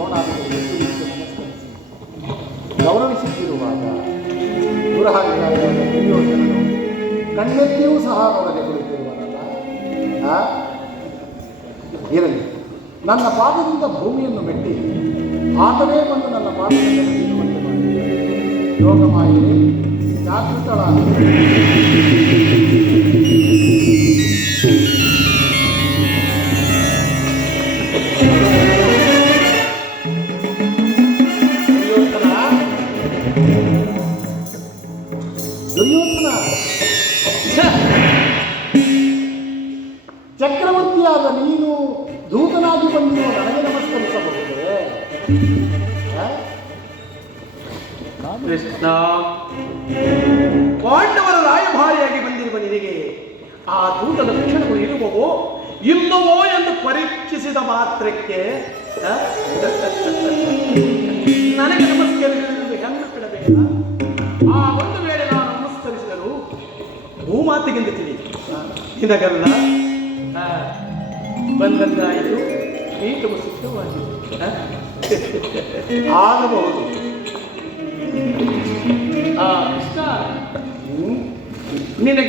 ದ್ರೋಣಾದಿಗಳಿಗೆ ನಮಸ್ಕರಿಸಿ ಗೌರವಿಸುತ್ತಿರುವಾಗ ದುರಹಂಕಾರಿಯಾದ ದುರ್ಯೋಧನನು ಕಣ್ಣೆತ್ತಿಯೂ ಸಹ ನೋಡದೆ ಕುಳಿತಿರುವನಲ್ಲ. ಇರಲಿ, ನನ್ನ ಪಾದದಿಂದ ಭೂಮಿಯನ್ನು ಮೆಟ್ಟಿ ಆತನೇ ಬಂದು ನನ್ನ ಪಾದದಿಂದ ನಿಲ್ಲುವಂತೆ ಮಾಡಿದ್ದೇನೆ. ಯೋಗಮಾಯೆ ಜಾಗೃತಳಾದ ದುರ್ಯೋಧನ ಚಕ್ರವರ್ತಿಯಾದ ನೀನು ದೂತನಾಗಿ ಬಂದಿರುವ ನನಗೆ ನಮಸ್ಕರಿಸಬಹುದೇ? ಕೃಷ್ಣ, ಪಾಂಡವರ ರಾಯಭಾರಿಯಾಗಿ ಬಂದಿರುವ ನಿನಗೆ ಆ ದೂತದ ಲಕ್ಷಣಗಳು ಇರುವವೋ ಇಲ್ಲವೋ ಎಂದು ಪರೀಕ್ಷಿಸಿದ ಮಾತ್ರಕ್ಕೆ ನನಗೆ ನಮಸ್ಕರಿಸಲು ಹೆಣ್ಣು ಬಿಡಬೇಡ. ಆ ಒಂದು ವೇಳೆ ನಾನು ನಮಸ್ಕರಿಸಿದರು ಭೂಮಾತೆಗೆಂದು ತಿಳಿ ನಿನಗಲ್ಲ ಬಂದಂತಾಯಿತು, ಈಟವು ಸಿದ್ಧವಾಗಿದೆ. ಆಗಬಹುದು. ಕೃಷ್ಣ, ನಿನಗೆ